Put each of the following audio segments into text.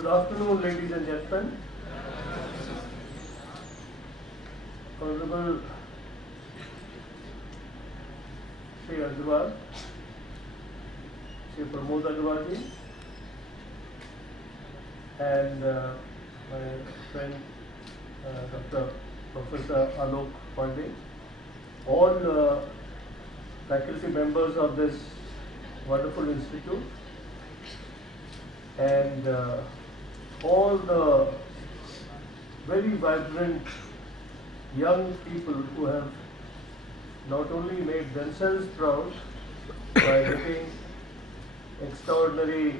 Good afternoon, ladies and gentlemen. Honorable Shri Agarwal, Shri Pramod Agarwal ji, and my friend Dr. Professor Alok Pandey, all faculty members of this wonderful institute, and all the very vibrant young people who have not only made themselves proud by getting extraordinary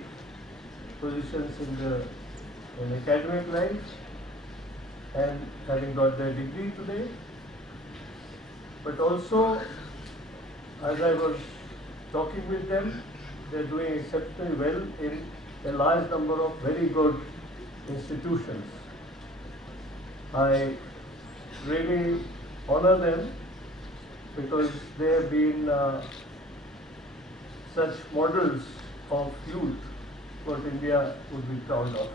positions in academic life and having got their degree today, but also, as I was talking with them, they're doing exceptionally well in a large number of very good institutions. I really honor them because they have been such models of youth what India would be proud of.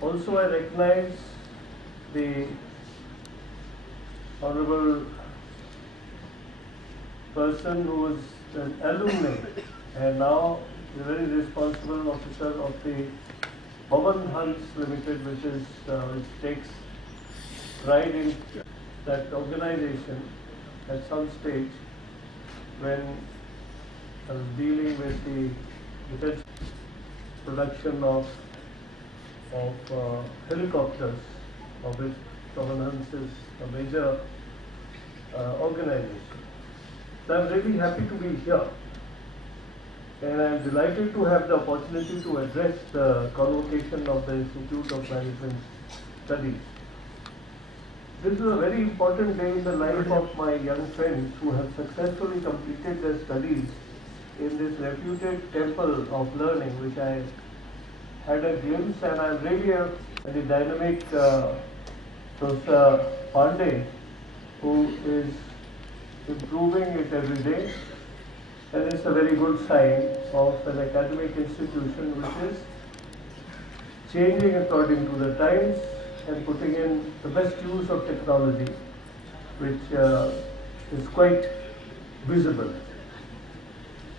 Also, I recognize the honorable person who is an alumni and now the very responsible officer of the Pawan Hans Limited, which takes pride in that organization at some stage when I was dealing with the defense production of helicopters, of which Pawan Hans is a major organization. So I'm really happy to be here, and I'm delighted to have the opportunity to address the convocation of the Institute of Management Studies. This is a very important day in the life of my young friends who have successfully completed their studies in this reputed temple of learning, which I had a glimpse, and I'm really a very dynamic Professor Pandey, who is improving it every day, and it's a very good sign of an academic institution which is changing according to the times and putting in the best use of technology, which is quite visible.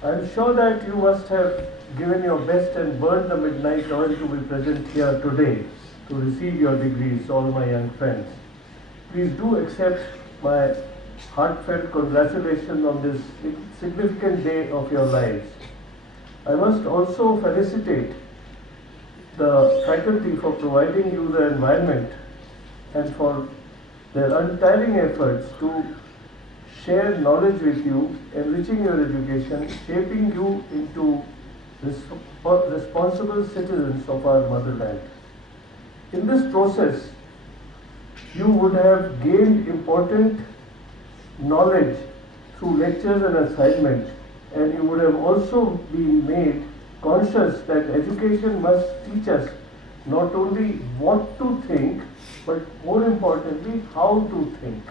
I'm sure that you must have given your best and burned the midnight oil to be present here today to receive your degrees, all my young friends. Please do accept my heartfelt congratulations on this significant day of your lives. I must also felicitate the faculty for providing you the environment and for their untiring efforts to share knowledge with you, enriching your education, shaping you into responsible citizens of our motherland. In this process, you would have gained important knowledge through lectures and assignments, and you would have also been made conscious that education must teach us not only what to think, but more importantly, how to think.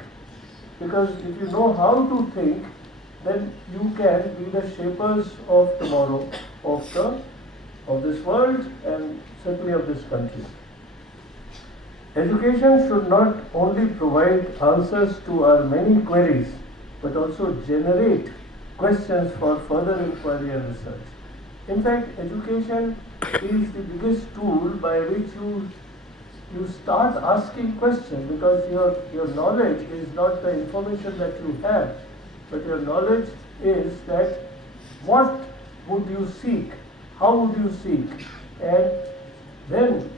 Because if you know how to think, then you can be the shapers of tomorrow, of this world, and certainly of this country. Education should not only provide answers to our many queries, but also generate questions for further inquiry and research. In fact, education is the biggest tool by which you start asking questions, because your knowledge is not the information that you have, but your knowledge is that what would you seek, how would you seek, and then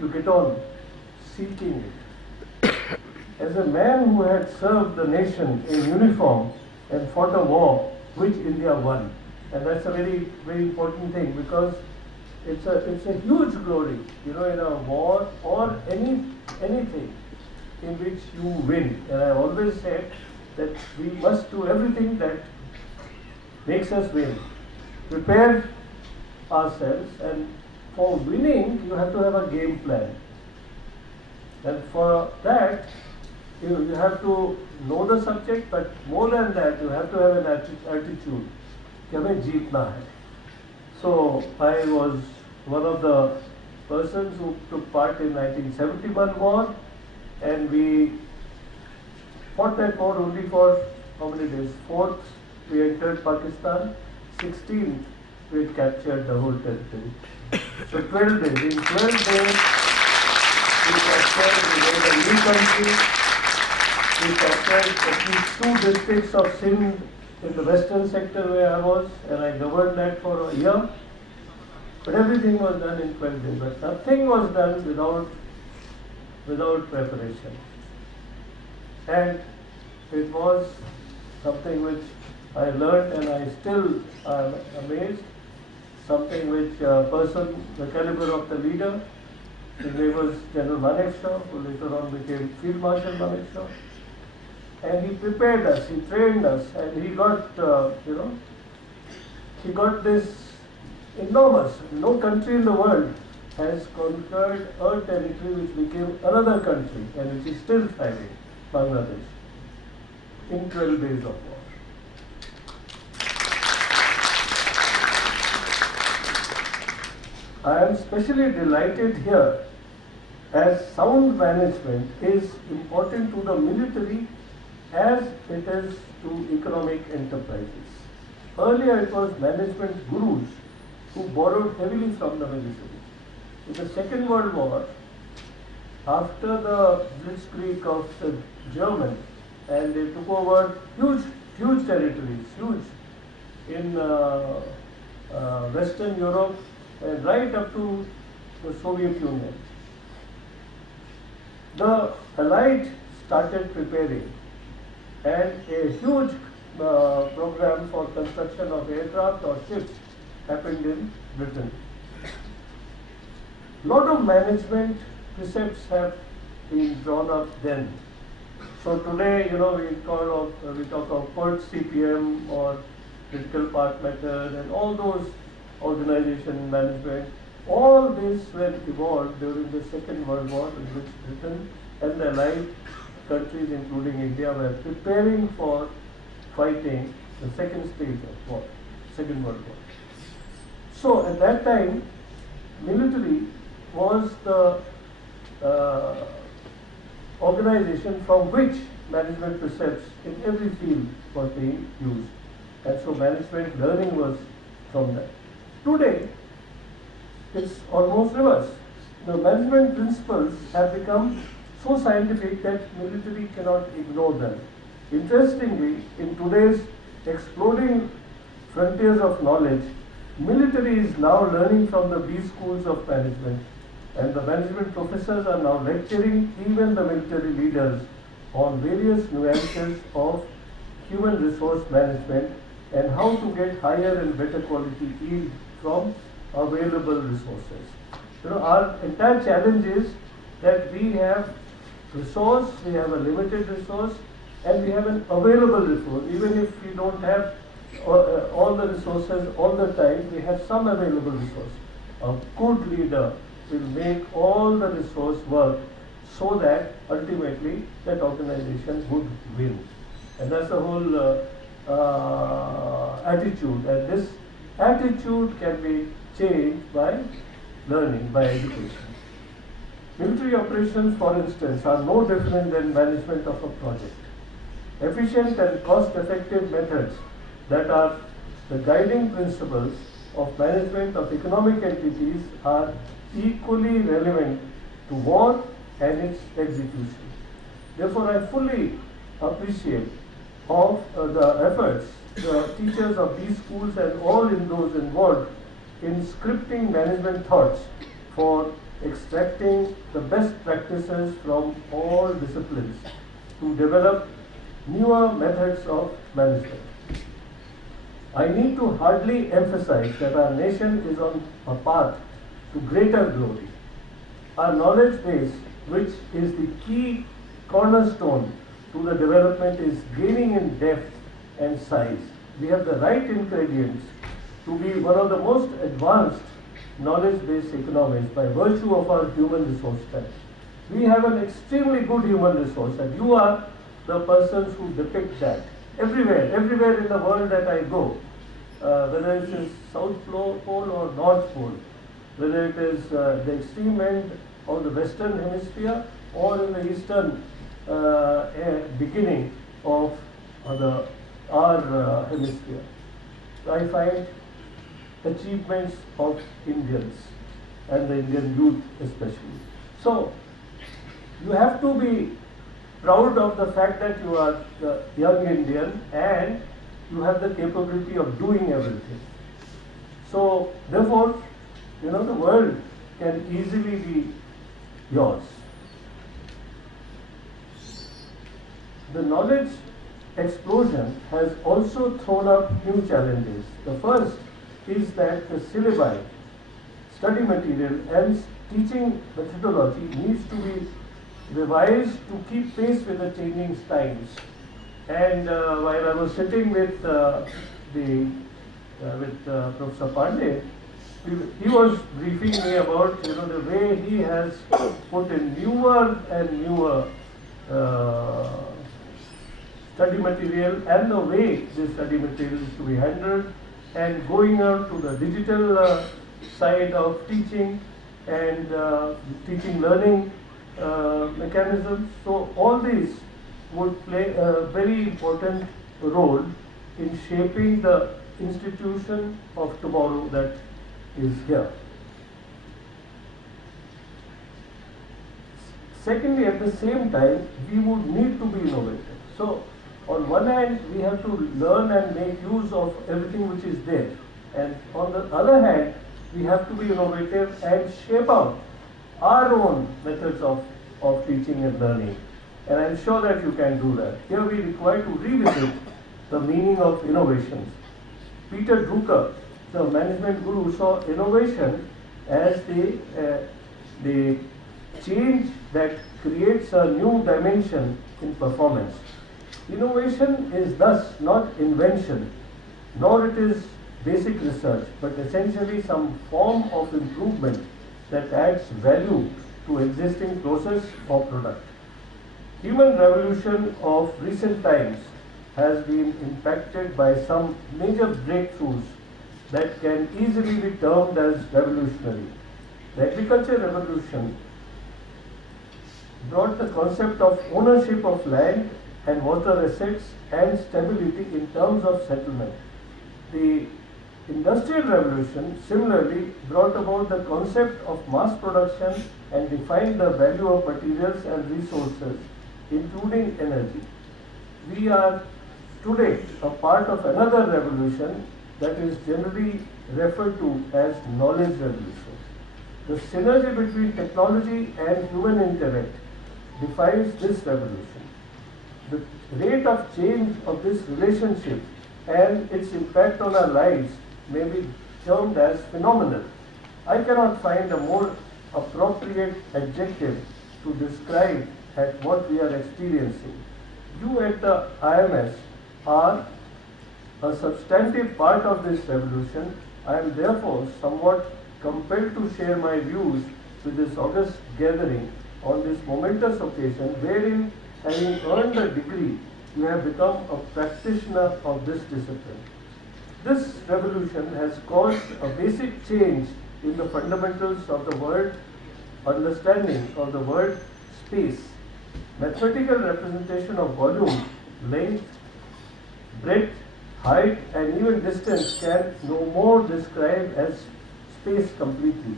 you get on seeking it. As a man who had served the nation in uniform and fought a war which India won, and that's a very, very important thing, because it's a huge glory, in a war or anything in which you win. And I always said that we must do everything that makes us win. Prepare ourselves, and for winning, you have to have a game plan. And for that, you have to know the subject, but more than that, you have to have an attitude कि हमें जीतना है. So I was one of the persons who took part in 1971 war, and we fought that war only for how many days? 4th, we entered Pakistan. 16th, we had captured the whole territory. So 12 days. In 12 days, we captured, we made a new country. We captured at least 2 districts of Sindh in the western sector where I was, and I governed that for a year. But everything was done in 12 days. But nothing was done without preparation. And it was something which I learned, and I still am amazed. Something which a person, the caliber of the leader, his name was General Manekshaw, who later on became Field Marshal Manekshaw. And he prepared us, he trained us, and he got, he got this enormous, no country in the world has conquered a territory which became another country, and which is still thriving, Bangladesh, in 12 days of war. I am especially delighted here as sound management is important to the military as it is to economic enterprises. Earlier it was management gurus who borrowed heavily from the military. In the Second World War, after the blitzkrieg of the Germans, and they took over huge territories, in Western Europe and right up to the Soviet Union. The Allied started preparing, and a huge program for construction of aircraft or ships happened in Britain. Lot of management precepts have been drawn up then. So today, we talk of PERT CPM or critical path method and all those organization management. All these were evolved during the Second World War, in which Britain and the Allied countries, including India, were preparing for fighting the second stage of war, Second World War. So at that time, military was the organization from which management precepts in every field was being used. And so management learning was from that. Today, it's almost reverse. The management principles have become so scientific that military cannot ignore them. Interestingly, in today's exploding frontiers of knowledge, military is now learning from the B schools of management, and the management professors are now lecturing even the military leaders on various nuances of human resource management and how to get higher and better quality yield from available resources. Our entire challenge is that we have resource, we have a limited resource, and we have an available resource. Even if we don't have all the resources all the time, we have some available resource. A good leader will make all the resource work so that ultimately that organization would win. And that's the whole attitude. And this attitude can be changed by learning, by education. Military operations, for instance, are no different than management of a project. Efficient and cost-effective methods that are the guiding principles of management of economic entities are equally relevant to war and its execution. Therefore, I fully appreciate of the efforts the teachers of these schools and all in those involved in scripting management thoughts for extracting the best practices from all disciplines to develop newer methods of management. I need to hardly emphasize that our nation is on a path to greater glory. Our knowledge base, which is the key cornerstone to the development, is gaining in depth and size. We have the right ingredients to be one of the most advanced knowledge-based economies by virtue of our human resource strength. We have an extremely good human resource, and you are the persons who depict that. Everywhere in the world that I go, whether it is South Pole or North Pole, whether it is the extreme end of the Western Hemisphere or in the Eastern beginning of our hemisphere. So I find achievements of Indians and the Indian youth especially. So you have to be proud of the fact that you are the young Indian and you have the capability of doing everything. So therefore, the world can easily be yours. The knowledge explosion has also thrown up new challenges. The first is that the syllabi, study material and teaching methodology needs to be revised to keep pace with the changing times. And while I was sitting with Professor Pandey, he was briefing me about the way he has put in newer and newer study material and the way this study material is to be handled, and going out to the digital side of teaching and teaching learning mechanisms. So all these would play a very important role in shaping the institution of tomorrow that is here. Secondly, at the same time, we would need to be innovative. So on one hand, we have to learn and make use of everything which is there. And on the other hand, we have to be innovative and shape out our own methods of teaching and learning. And I'm sure that you can do that. Here we require to revisit the meaning of innovations. Peter Drucker, the management guru, saw innovation as the change that creates a new dimension in performance. Innovation is thus not invention, nor it is basic research, but essentially some form of improvement that adds value to existing process or product. Human revolution of recent times has been impacted by some major breakthroughs that can easily be termed as revolutionary. The agriculture revolution brought the concept of ownership of land and water assets and stability in terms of settlement. The Industrial Revolution similarly brought about the concept of mass production and defined the value of materials and resources, including energy. We are today a part of another revolution that is generally referred to as knowledge revolution. The synergy between technology and human intellect defines this revolution. The rate of change of this relationship and its impact on our lives may be termed as phenomenal. I cannot find a more appropriate adjective to describe at what we are experiencing. You at the IMS are a substantive part of this revolution. I am therefore somewhat compelled to share my views with this august gathering on this momentous occasion, wherein, having earned a degree, you have become a practitioner of this discipline. This revolution has caused a basic change in the fundamentals of the word understanding of the word space. Mathematical representation of volume, length, breadth, height and even distance can no more describe as space completely.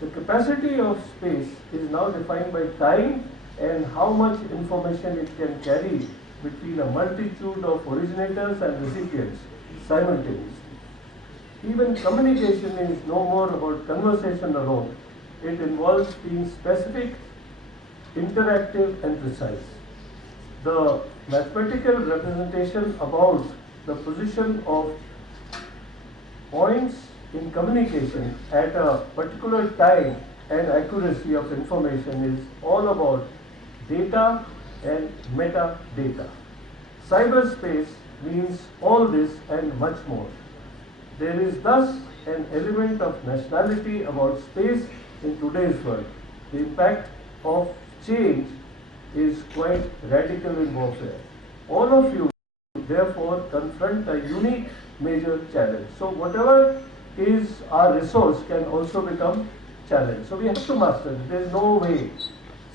The capacity of space is now defined by time and how much information it can carry between a multitude of originators and recipients simultaneously. Even communication is no more about conversation alone. It involves being specific, interactive and precise. The mathematical representation about the position of points in communication at a particular time and accuracy of information is all about data and metadata. Cyberspace means all this and much more. There is thus an element of nationality about space in today's world. The impact of change is quite radical in warfare. All of you therefore confront a unique major challenge. So whatever is our resource can also become challenged. So we have to master it. There is no way.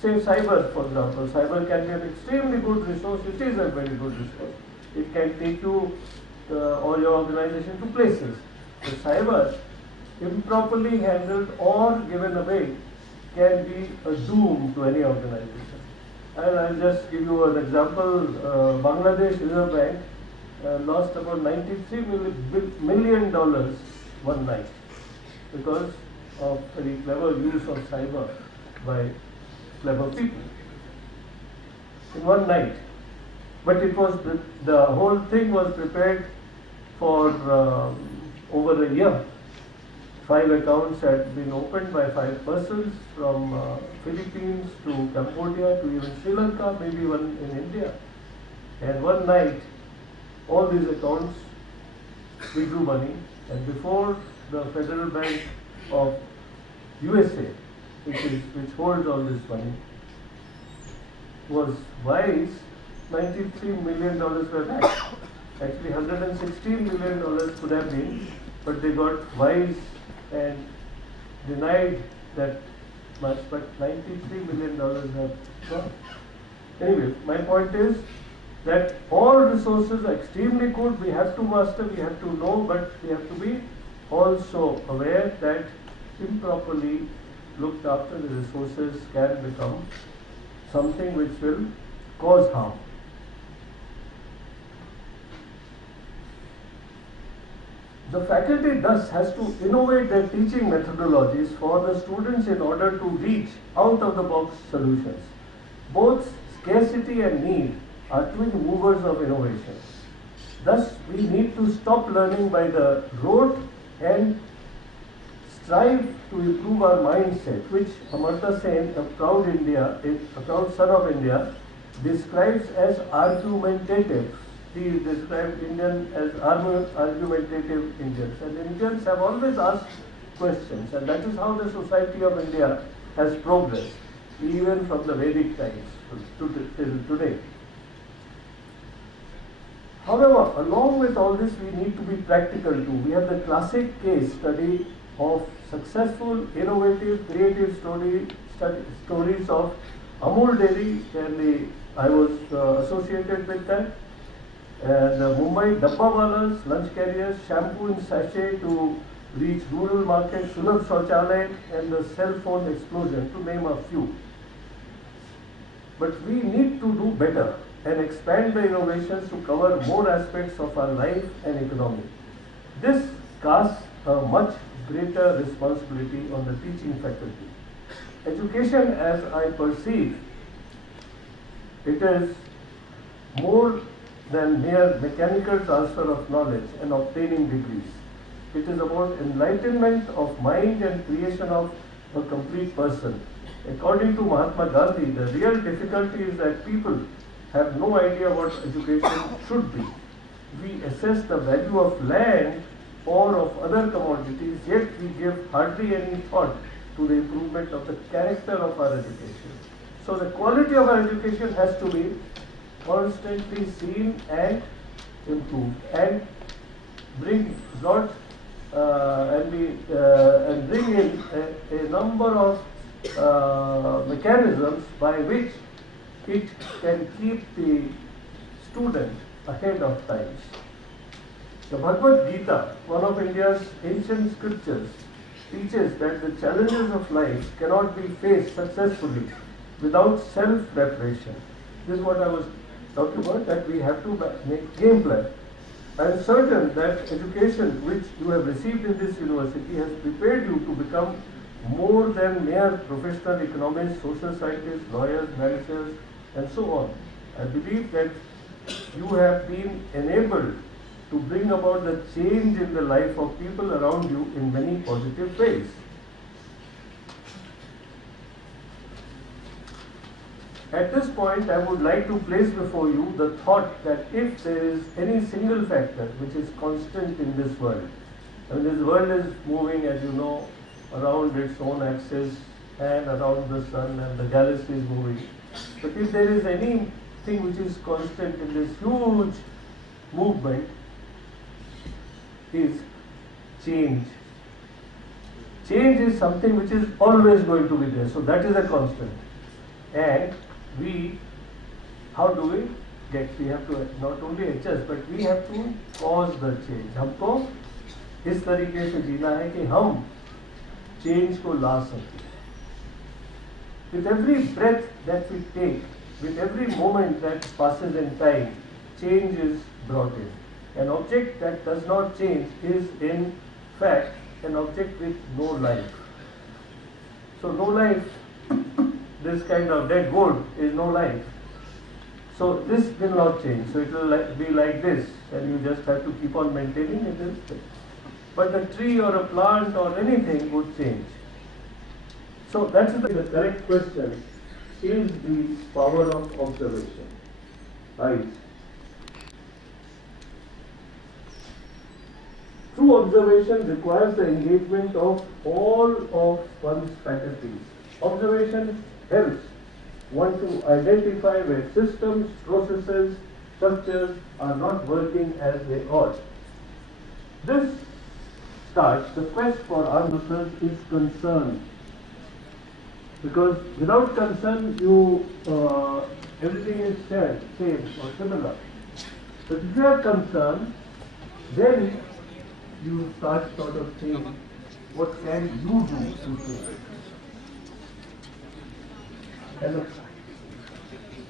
Say cyber, for example. Cyber can be an extremely good resource. It is a very good resource. It can take you or your organization to places. So cyber, improperly handled or given away, can be a doom to any organization. And I'll just give you an example. Bangladesh Reserve Bank lost about $93 million one night because of very clever use of cyber by clever people in one night. But it was the whole thing was prepared for over a year. 5 accounts had been opened by 5 persons from Philippines to Cambodia to even Sri Lanka, maybe one in India. And one night, all these accounts withdrew money, and before the Federal Bank of USA, which holds all this money, was wise, $93 million were back. Actually, $116 million could have been, but they got wise and denied that much, but $93 million have gone. Anyway, my point is that all resources are extremely good. We have to master, we have to know, but we have to be also aware that improperly looked after the resources can become something which will cause harm. The faculty thus has to innovate their teaching methodologies for the students in order to reach out-of-the-box solutions. Both scarcity and need are twin movers of innovation. Thus, we need to stop learning by the rote and strive to improve our mindset, which Amartya Sen, a proud son of India, describes as argumentative. He described Indian as argumentative Indians. And Indians have always asked questions, and that is how the society of India has progressed, even from the Vedic times till today. However, along with all this, we need to be practical too. We have the classic case study of successful, innovative, creative stories of Amul Dairy, and I was associated with that. And Mumbai Dabbawalas, lunch carriers, shampoo in sachet to reach rural markets, Sulabh Shauchalay, and the cell phone explosion, to name a few. But we need to do better and expand the innovations to cover more aspects of our life and economy. This casts a much greater responsibility on the teaching faculty. Education, as I perceive, it is more than mere mechanical transfer of knowledge and obtaining degrees. It is about enlightenment of mind and creation of a complete person. According to Mahatma Gandhi, the real difficulty is that people have no idea what education should be. We assess the value of land or of other commodities, yet we give hardly any thought to the improvement of the character of our education. So the quality of our education has to be constantly seen and improved, and bring in a number of mechanisms by which it can keep the student ahead of times. The Bhagavad Gita, one of India's ancient scriptures, teaches that the challenges of life cannot be faced successfully without self-preparation. This is what I was talking about, that we have to make game plan. I am certain that education which you have received in this university has prepared you to become more than mere professional economists, social scientists, lawyers, managers, and so on. I believe that you have been enabled to bring about the change in the life of people around you in many positive ways. At this point, I would like to place before you the thought that if there is any single factor which is constant in this world, and this world is moving, as you know, around its own axis and around the sun, and the galaxy is moving. But if there is anything which is constant in this huge movement, is change change is something which is always going to be there. So that is a constant. And how do we get? We have to not only adjust, but we have to cause the change. हमको इस तरीके से जीना है कि हम change को ला सकें. With every breath that we take, with every moment that passes in time, change is brought in. An object that does not change is in fact an object with no life. So no life, this kind of dead wood is no life. So this will not change. So it will be like this, and you just have to keep on maintaining it. But a tree or a plant or anything would change. So that's the correct question. Is the power of observation. Right. True observation requires the engagement of all of one's faculties. Observation helps one to identify where systems, processes, structures are not working as they ought. This starts the quest for answers is concern. Because without concern, everything is shared, same or similar. But if you are concerned, then you start sort of saying, what can you do to change? And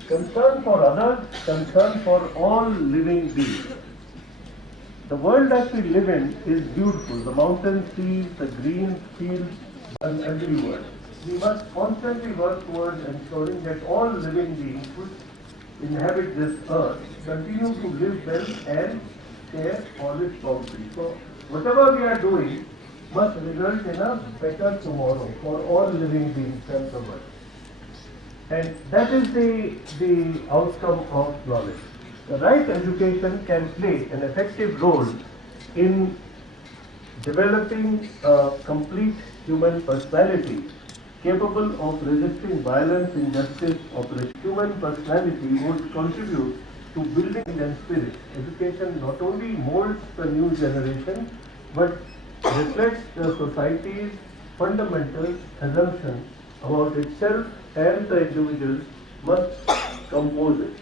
concern for others, concern for all living beings. The world that we live in is beautiful. The mountains, seas, the green fields, and everywhere. We must constantly work towards ensuring that all living beings who inhabit this earth continue to live well and share all its boundaries. So, whatever we are doing must result in a better tomorrow for all living beings and the world. And that is the outcome of knowledge. The right education can play an effective role in developing a complete human personality capable of resisting violence, injustice, oppression. Human personality would contribute to building and spirit. Education not only molds the new generation, but reflects the society's fundamental assumptions about itself, and the individuals must compose it.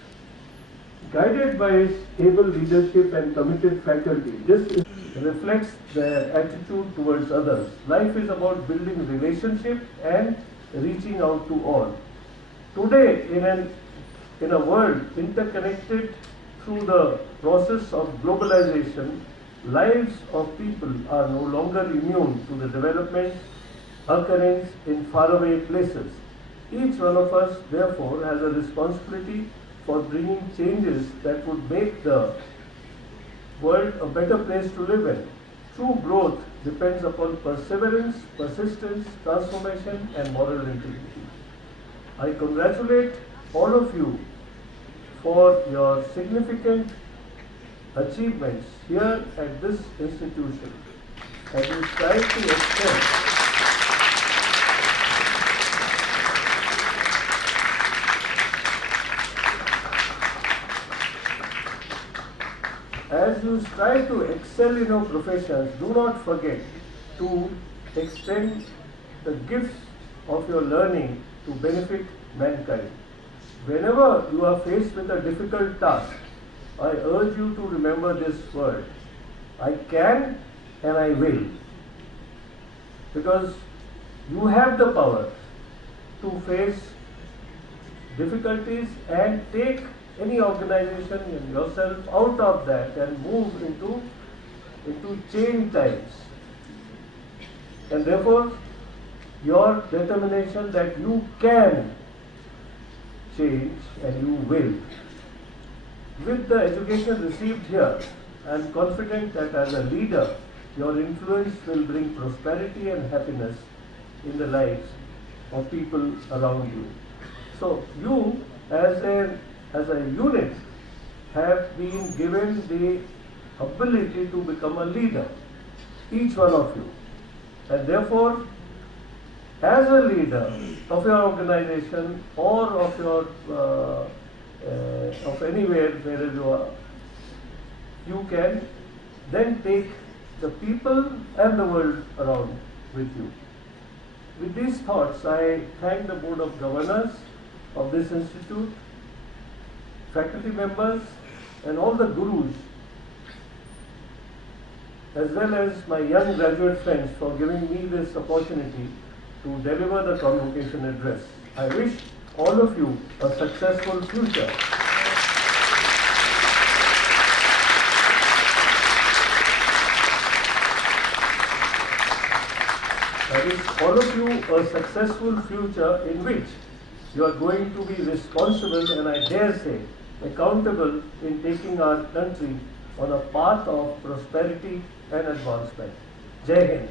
Guided by its able leadership and committed faculty, this reflects their attitude towards others. Life is about building relationship and reaching out to all. Today, in a world interconnected through the process of globalization, lives of people are no longer immune to the development occurring in faraway places. Each one of us, therefore, has a responsibility for bringing changes that would make the world a better place to live in. True growth depends upon perseverance, persistence, transformation, and moral integrity. I congratulate all of you for your significant achievements here at this institution, as you strive to excel. As you strive to excel in your professions, do not forget to extend the gifts of your learning to benefit mankind. Whenever you are faced with a difficult task, I urge you to remember this word: I can and I will. Because you have the power to face difficulties and take any organization and yourself out of that and move into change times. And therefore, your determination that you can change and you will. With the education received here, I am confident that as a leader, your influence will bring prosperity and happiness in the lives of people around you. So you, as a unit, have been given the ability to become a leader, each one of you. And therefore, as a leader of your organization or of your of anywhere wherever you are, you can then take the people and the world around with you. with these thoughts, I thank the Board of Governors of this institute, faculty members, and all the gurus, as well as my young graduate friends for giving me this opportunity to deliver the convocation address. I wish all of you a successful future. I wish all of you a successful future in which you are going to be responsible and I dare say accountable in taking our country on a path of prosperity and advancement. Jai Hind.